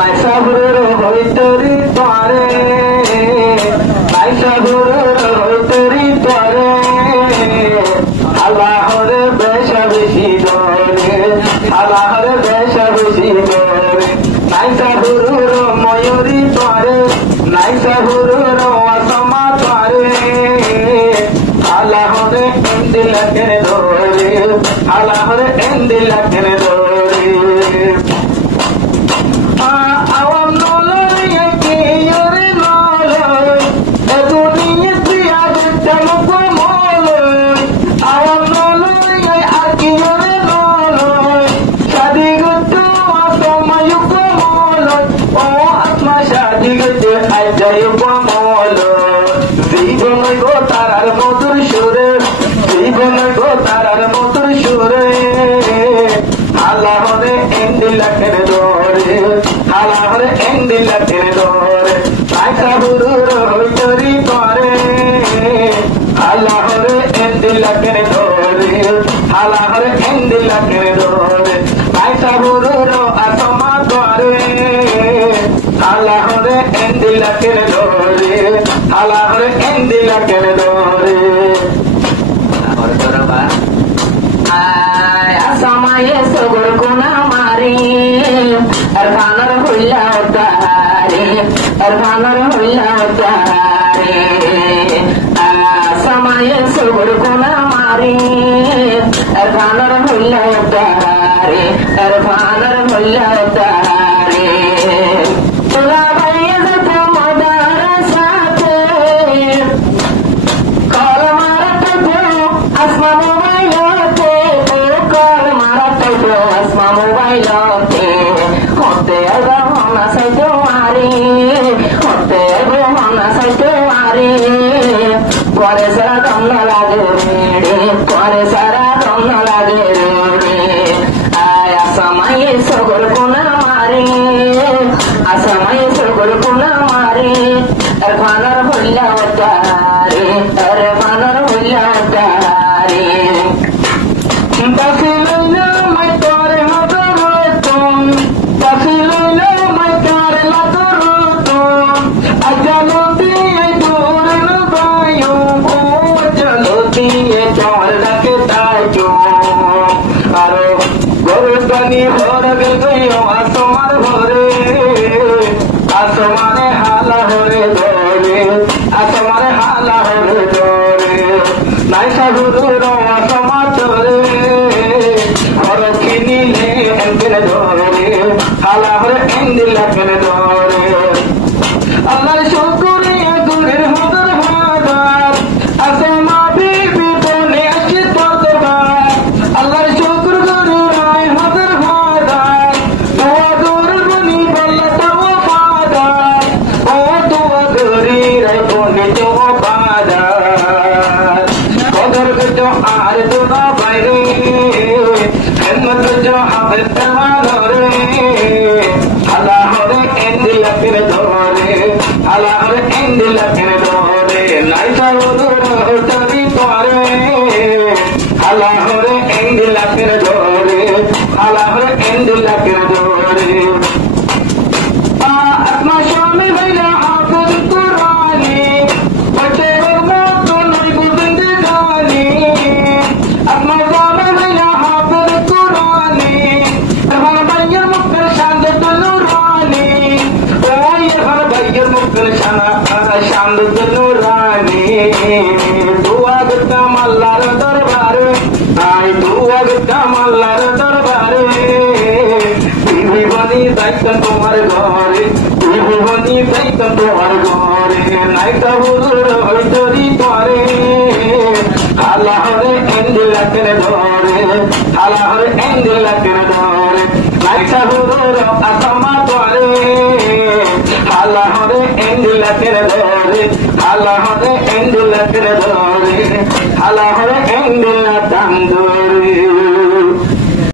নাই সাবুর হইতরি তোরে নাই সাবুর হইতরি তোরে আল্লাহর বেশা বেশি দরে আল্লাহর বেশা বেশি দরে নাই সাবুর ময়ূরী তোরে নাই সাবুর আসমা তোরে আল্লাহর এন্দিলাকে দরে আল্লাহর এন্দিলাকে দরে আওয়াম নলয় কি ইরে নলয় এ দুনিয়া প্রিয়া চমক মলয় আওয়াম নলয় আর কি ইরে নলয় শাদি গতো সময় কমলয় ও আত্মা শাদি গতে আইজাই কমলয় জীবন গো তারার মধুর সুরে জীবন গো তারার মধুর সুরে আল্লাহরে এন্দিলাকের দরে আল্লাহরে এন্দিলাকের দরে নাই সাবুর হইতরি তোরে আল্লাহরে এন্দিলাকের দরে আল্লাহরে এন্দিলাকের দরে নাই সাবুর আসমা তোরে আল্লাহরে এন্দিলাকের দরে আল্লাহরে এন্দিলাকের দরে और दरबार আসমায়ে সগর কোনা মারি আরফানর হইলা তারে আরফানর হইলা তারে আসমায়ে সগর কোনা মারি আরফানর হইলা তারে আরফানর হইলা তারে তোলা ভাইয়ে যত মদার সাথে কল মারত আসমান মোবাইলতে কল মারত আসমা মোবাইলতে হতে রহনা সাইতে মারি হতে রহনা সাইতে মারি পরে সারা দম না লাগে রে পরে সারা দম না লাগে রে আয় আসমায়ে সগর কোনা মারি আসমায়ে সগর কোনা মারি আরফানর হইলা তারে আরফানর হইলা তারে তাফিলুনা মাইতরে হাদরতুন তাফিলুনা মাইতরে লাদরতুন আজালো দিয়ে দূর নবায়ু ও আজালো দিয়ে চর রাখে তাইজো আরো গরুদানি ভরে গেলো আসমার ভরে আসমানে হালা হরে ধরে আসমানে হালা হরে ধরে নাই সাবুর আসমা তোরে কিনিলে এন্দিল ধরে আল্লাহর এন্দিলাকের ধরে আল্লাহর শুকরে গুরের হদর হদর আসমা বিবি বলে আছে ততবার আল্লাহর শুকর গুরের হদর হদর দোয়া গুর বনি বললা তাও ফাদার ও দোয়া গুরির বনি তো ফাদার কদর গো আর দোনা বাইরে হিম্মত जो हाफिज परवानोरे আল্লাহরে এন্দিলাকের ধরে আল্লাহরে এন্দিলাকের ধরে নাই সাবুর হইতরি তোরে আল্লাহরে এন্দিলাকের ধরে আল্লাহরে এন্দিলাকের ধরে আত্মা স্বামী হইলা হাফিজ কুরআনি বটে মত নই বুঝতে জানি আত্মা স্বামী হইলা হাফিজ কুরআনি হর ভাইয়ের মুখের শান্ত নুরানি ওই হর ভাইয়ের মুখের শান্ত নুরানি দুয়া গতাম আল্লাহর দরবারে আই দুয়া গতাম আল্লাহর দরবারে বিবি বনি যাইতাম তোমার ঘরে বিবি বনি যাইতাম তোমার ঘরে নাই সাবুর হইতরি তোরে আল্লাহরে এন্দিলাকের ধরে আল্লাহরে এন্দিলাকের ধরে নাই সাবুর আসমা তোরে আল্লাহরে এন্দিলাকের ধরে আল্লাহরে এন্দিলাকের ধরে আল্লাহরে এন্দিলাকের